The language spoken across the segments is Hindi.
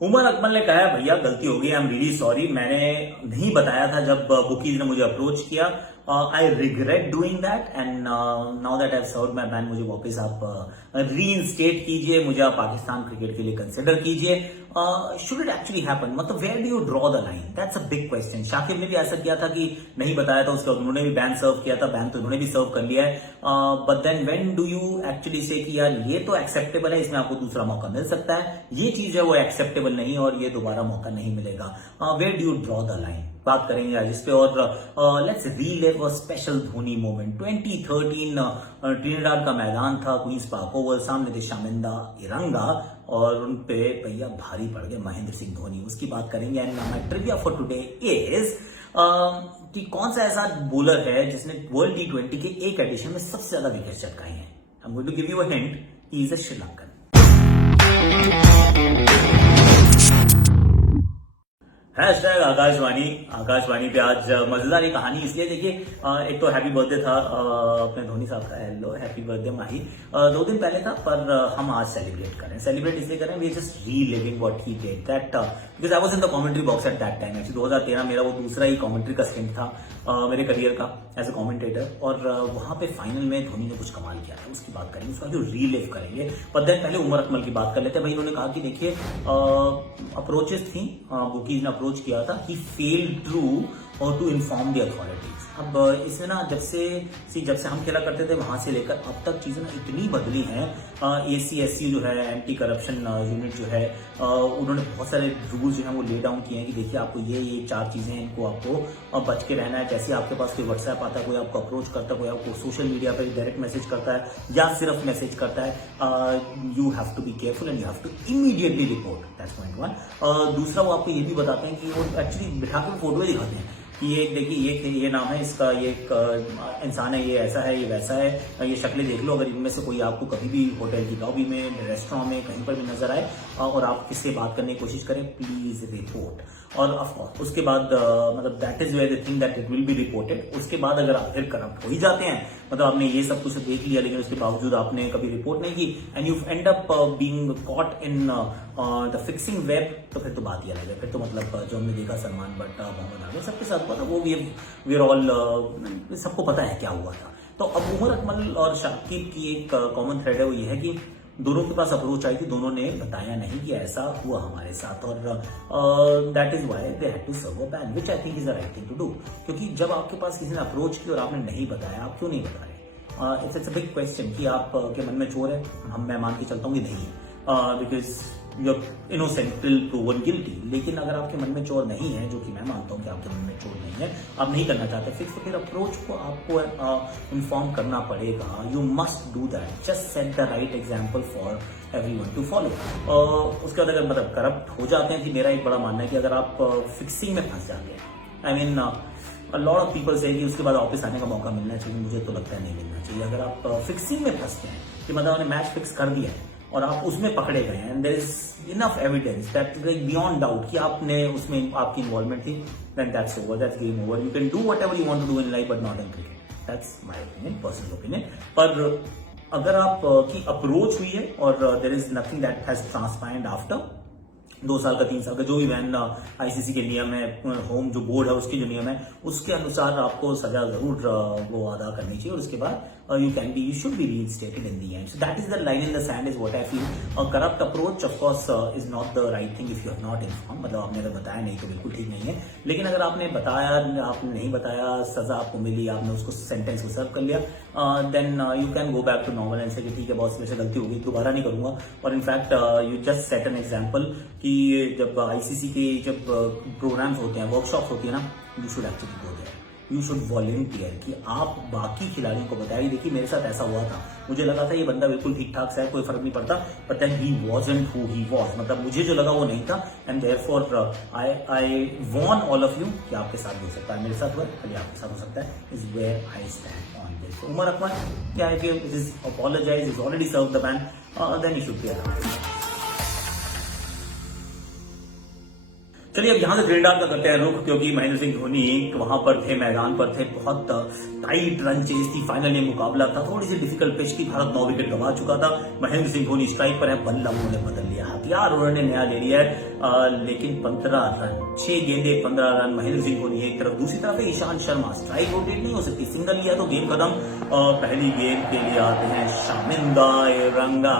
उमर अकमल ने कहा है, भैया गलती हो गई, आई एम रियली सॉरी, मैंने नहीं बताया था जब बुकीज ने मुझे अप्रोच किया। I regret doing that and now that I have served my ban, मुझे वापस आप रीइंस्टेट कीजिए, मुझे आप पाकिस्तान क्रिकेट के लिए कंसिडर कीजिए। शुड इट एक्चुअली हैपन, मतलब where do you draw the line, that's a big question. Shakib ने भी ऐसा किया था कि नहीं बताया था, उसके बाद उन्होंने भी बैन सर्व किया था, बैन तो उन्होंने भी सर्व कर लिया है। But then when do you actually say कि यार ये तो एक्सेप्टेबल है, इसमें आपको दूसरा मौका मिल सकता है, ये चीज है वो एक्सेप्टेबल नहीं और ये दोबारा मौका नहीं मिलेगा। Where do you draw the line, बात करेंगे आज इस पे। और let's relive a special Dhoni moment. 2013 Trinidad का मैदान था, क्वींस पार्क ओवल, सामने थे शामिंदा इरंगा और उन पे भैया भारी पड़ गए महेंद्र सिंह धोनी, उसकी बात करेंगे। And my trivia for today is कि कौन सा ऐसा बॉलर है जिसने वर्ल्ड T20 के एक एडिशन में सबसे ज्यादा विकेट चटकाए हैं। I am going to give you a hint, he is a Sri Lankan. Hashtag Akashvani, Akashvani पे आज मजेदार ये कहानी इसलिए देखिए, एक तो हैप्पी बर्थडे था अपने धोनी साहब का, हेलो हैप्पी बर्थडे माही। 2 दिन पहले था पर हम आज सेलिब्रेट करें, सेलिब्रेट इसलिए करें, we just reliving what he did that, because I was in the commentary box at that time. Actually 2013 मेरा वो दूसरा ही कमेंट्री का स्टिंट था मेरे करियर का एज अ कमेंटेटर, और वहां पे फाइनल में धोनी ने कुछ कमाल किया था, उसकी बात करेंगे, उसका जो रीलिव करेंगे। पर देन पहले उमर अकमल की बात कर लेते हैं। भाई उन्होंने कहा कि देखिए अप्रोचेस थी, बुकीज ने अप्रोच किया था, ही फेल्ड ट्रू और टू इन्फॉर्म द अथॉरिटीज। अब इसमें ना जब से हम खेला करते थे वहां से लेकर अब तक चीजें ना इतनी बदली हैं। ACSC जो है, एंटी करप्शन यूनिट जो है, उन्होंने बहुत सारे रूल्स जो है वो ले डाउन किए हैं कि देखिए आपको ये 4 चीजें हैं, इनको आपको बच के रहना है। जैसे आपके पास कोई व्हाट्सएप आता है, कोई आपको अप्रोच करता है, कोई आपको सोशल मीडिया पर डायरेक्ट मैसेज करता है या सिर्फ मैसेज करता है, you have to be careful and you have to immediately report, that's point 1। दूसरा वो आपको ये भी बताते हैं कि वो एक्चुअली बिठा के फोटो दिखाते हैं कि ये देखिए ये नाम है इसका, ये एक इंसान है, ये ऐसा है, ये वैसा है, ये शक्लें देख लो, अगर इनमें से कोई आपको कभी भी होटल की लॉबी में, रेस्टोरेंट में, कहीं पर भी नजर आए और आप किससे बात करने की कोशिश करें, प्लीज रिपोर्ट। और ऑफकोर्स उसके बाद मतलब that is where the thing that it will be reported. उसके बाद अगर आप फिर करप्ट हो ही जाते हैं, मतलब आपने ये सब कुछ देख लिया लेकिन उसके बावजूद आपने कभी रिपोर्ट नहीं की and you and up being caught in the fixing web, तो फिर तो बात ही अलग है। फिर तो मतलब जो हमने देखा सलमान बट मोहम्मद आमिर सबके साथ हुआ था, वो वी आर ऑल, सबको पता है क्या हुआ था। तो अब उमर अकमल और शाकिब की एक कॉमन थ्रेड है, वो ये है कि दोनों के पास अप्रोच आई थी, दोनों ने बताया नहीं कि ऐसा हुआ हमारे साथ, और that is why they had to serve a ban, which I think is the right thing to do. क्योंकि जब आपके पास किसी ने अप्रोच की और आपने नहीं बताया, आप क्यों नहीं बता रहे? इट्स अ बिग क्वेश्चन कि आप के मन में चोर है, मैं मान के चलता हूँ कि नहीं, because you are innocent till proven guilty. लेकिन अगर आपके मन में चोर नहीं है, जो कि मैं मानता हूं कि आपके मन में चोर नहीं है, आप नहीं करना चाहते फिक्स, तो फिर अप्रोच को आपको इन्फॉर्म करना पड़ेगा। You must do that, just set the right example for everyone to follow. उसके बाद अगर मतलब करप्ट हो जाते हैं, तो मेरा एक बड़ा मानना है कि अगर आप फिक्सिंग में फंस जाते हैं, I mean a lot of people से कि उसके बाद वापस आने का मौका मिलना चाहिए, मुझे तो लगता है नहीं मिलना चाहिए। अगर आप फिक्सिंग में फंसते हैं कि मतलब आपने मैच फिक्स कर दिया है और आप उसमें पकड़े गए हैं, there is enough evidence that beyond doubt कि आपने उसमें आपकी इन्वॉल्वमेंट थी, then that's over, that's game over. You can do whatever you want to do in life but not in cricket, that's my opinion, personal opinion. पर अगर आप की अप्रोच हुई है और there is nothing that has transpired after 2 साल का 3 साल का जो भी बैन आईसीसी के नियम है, होम जो बोर्ड है उसके जो नियम है, उसके अनुसार आपको सजा जरूर वो अदा करनी चाहिए, और उसके बाद you should be reinstated in the end. So that is the line in the sand is what I feel. A corrupt approach of course is not the right thing if you have not informed. मतलब आपने अगर बताया नहीं तो बिल्कुल ठीक नहीं है, लेकिन अगर आपने बताया, आपने नहीं बताया, सजा आपको मिली, आपने उसको सेंटेंस को सर्व कर लिया, then you can go back to normal and say कि ठीक है बॉस मेरे से गलती हो गई, दोबारा नहीं करूंगा। और in fact you just set an example कि जब आईसीसी के जब प्रोग्राम्स होते हैं, वर्कशॉप होती है ना, you should actually go there, you should volunteer, कि आप बाकी खिलाड़ियों को बताइए देखिए मेरे साथ ऐसा हुआ था, मुझे लगा था ये बंदा बिल्कुल ठीक ठाक सा है, कोई फर्क नहीं पड़ता, but then he wasn't who he was, मतलब मुझे जो लगा वो नहीं था, and therefore I warned all of you कि आपके साथ भी हो सकता है, मेरे साथ हुआ कभी आपके साथ हो सकता है, is where I stand on this. Umar Akmal क्या है कि is apologize, is already serve the ban, then he should be around. चलिए अब यहां से ट्रिनिडाद का करते हैं रुख, क्योंकि महेंद्र सिंह धोनी वहां पर थे, मैदान पर थे, बहुत टाइट रन चेज थी, फाइनल ये मुकाबला था, थोड़ी सी डिफिकल्ट पिच थी, भारत 9 विकेट गंवा चुका था, महेंद्र सिंह धोनी स्ट्राइक पर है, बल्ला उन्होंने बदल लिया। हथियार उन्होंने नया ले लिया है। लेकिन 15 रन, 6 गेंदे 15 रन, महेंद्र सिंह धोनी एक तरफ, दूसरी तरफ है ईशांत शर्मा। स्ट्राइक रोटेट नहीं हो सकती, सिंगल लिया तो गेम खत्म। पहली गेंद के लिए आते हैं शामिंदा इरंगा।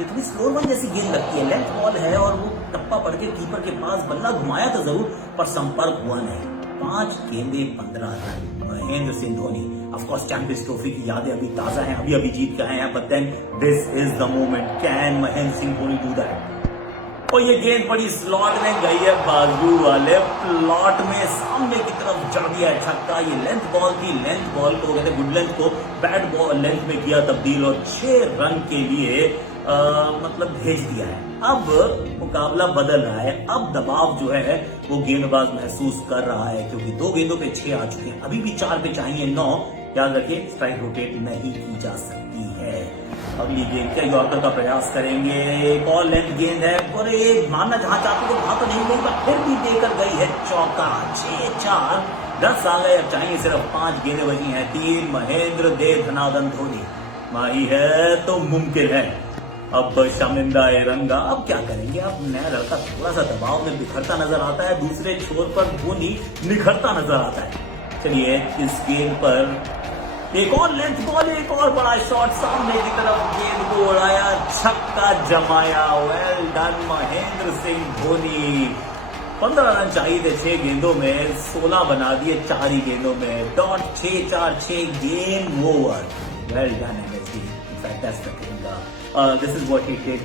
इतनी स्लो वन जैसी गेंद लगती है, लेंथ बॉल है और वो टप्पा पड़ के कीपर के पास, बल्ला घुमाया तो जरूर पर संपर्क हुआ नहीं। 5 गेंदे 15 run, Mahendra Singh Dhoni. Of course champions trophy की यादें अभी ताजा हैं, अभी जीत के आए हैं, but then this is the moment, can Mahendra Singh Dhoni do that? और ये गेंद बड़ी स्लॉट में गई है, बाजू वाले प्लॉट में सामने की तरफ जड़ दिया है छक्का। ये लेंथ बॉल थी, लेंथ बॉल को कहते हैं गुड लेंथ को बैट बॉल लेंथ में किया तब्दील और 6 रन के लिए मतलब भेज दिया है। अब मुकाबला बदल रहा है, अब दबाव जो है वो गेंदबाज महसूस कर रहा है, क्योंकि 2 गेंदों पे 6 आ चुके हैं, अभी भी 4 पे चाहिए 9। याद रखिए स्ट्राइक रोटेट नहीं की जा सकती है। अगली गेंद क्या यॉर्कर का प्रयास करेंगे, एक और लेंथ गेंद है और एक मारना जहां चाहते थे वहां तो नहीं गई, पर फिर भी देकर गई है चौका। 6-4, 10 आ गए, अब चाहिए सिर्फ 5 गेंदें बची हैं। 3 महेंद्र दे धनाधन धोनी माही है तो मुमकिन है। अब शामिंदा इरंगा, अब क्या करेंगे? अब नया लड़का थोड़ा सा दबाव में बिखरता नजर आता है, दूसरे छोर पर धोनी निखरता नजर आता है। चलिए इस गेंद पर एक और लेंथ बॉल, एक और बड़ा शॉट, सामने की तरफ गेंद को उड़ाया, छक्का जमाया। Well done Mahendra Singh Dhoni. 15 run चाहिए थे 6 गेंदों में, 16 बना दिए 4 ही गेंदों में। Dot 6-4-6, game over. Well done MSD, in fact that's the thing. This is what he did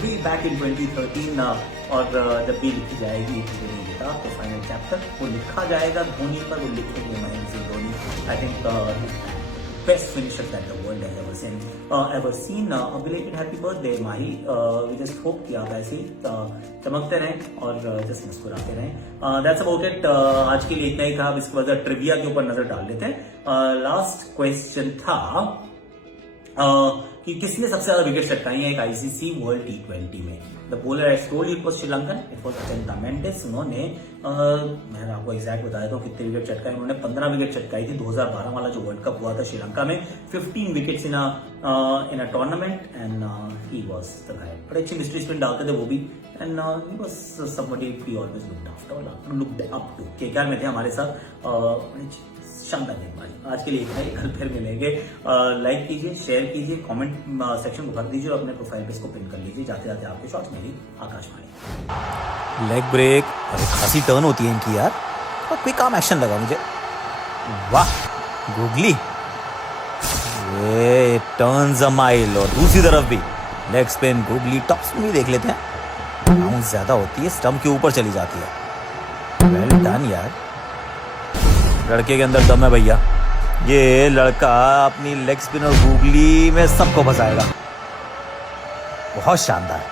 way back in 2013। और जब भी लिखी जाएगी तो फाइनल चैप्टर वो लिखा जाएगा धोनी पर, वो लिखेंगे Mahendra Singh Dhoni. I think best finisher that the world has ever seen. A belated happy birthday Mahi. We just hope कि आप ऐसे चमकते रहें और जस्ट मुस्कुराते रहें। That's about it. आज के लिए इतना ही था। अब इसके बाद ट्रिविया के ऊपर नजर डाल लेते हैं। लास्ट क्वेश्चन था कि किसने सबसे ज्यादा विकेट चटकाई है एक आईसीसी वर्ल्ड T20 में। The bowler I told you it was Sri Lankan, it was Achanta Mendis. उन्होंने मैं आपको एग्जैक्ट बता देता हूँ कितने विकेट चटकाए। उन्होंने 15 विकेट चटकाई थी 2012 वाला जो वर्ल्ड कप हुआ था श्रीलंका में। 15 wickets in a tournament and he was the guy. बड़े अच्छी मिस्ट्री स्पिन डालते थे वो भी, and he was somebody we always looked up to. KKR में थे हमारे साथ। शानदार गेंदबाजी। आज के लिए इतना ही, कल फिर मिलेंगे। लाइक कीजिए, शेयर कीजिए, कमेंट सेक्शन को भर दीजिए और अपने प्रोफाइल पे इसको पिन कर लीजिए। जाते जाते आपके शॉट्स मेरी आकाशवाणी। लेग ब्रेक, अरे खासी टर्न होती है इनकी यार, और कोई काम एक्शन लगा मुझे। वाह गुगली, ये टर्न्स अ माइल। और दूसरी तरफ भी leg spin googly, top spin भी देख लेते हैं। बाउंस ज्यादा होती है, स्टंप के ऊपर चली जाती है। वेल डन यार, लड़के के अंदर दम है भैया। ये लड़का अपनी लेग स्पिन और गूगली में सबको फंसाएगा। बहुत शानदार।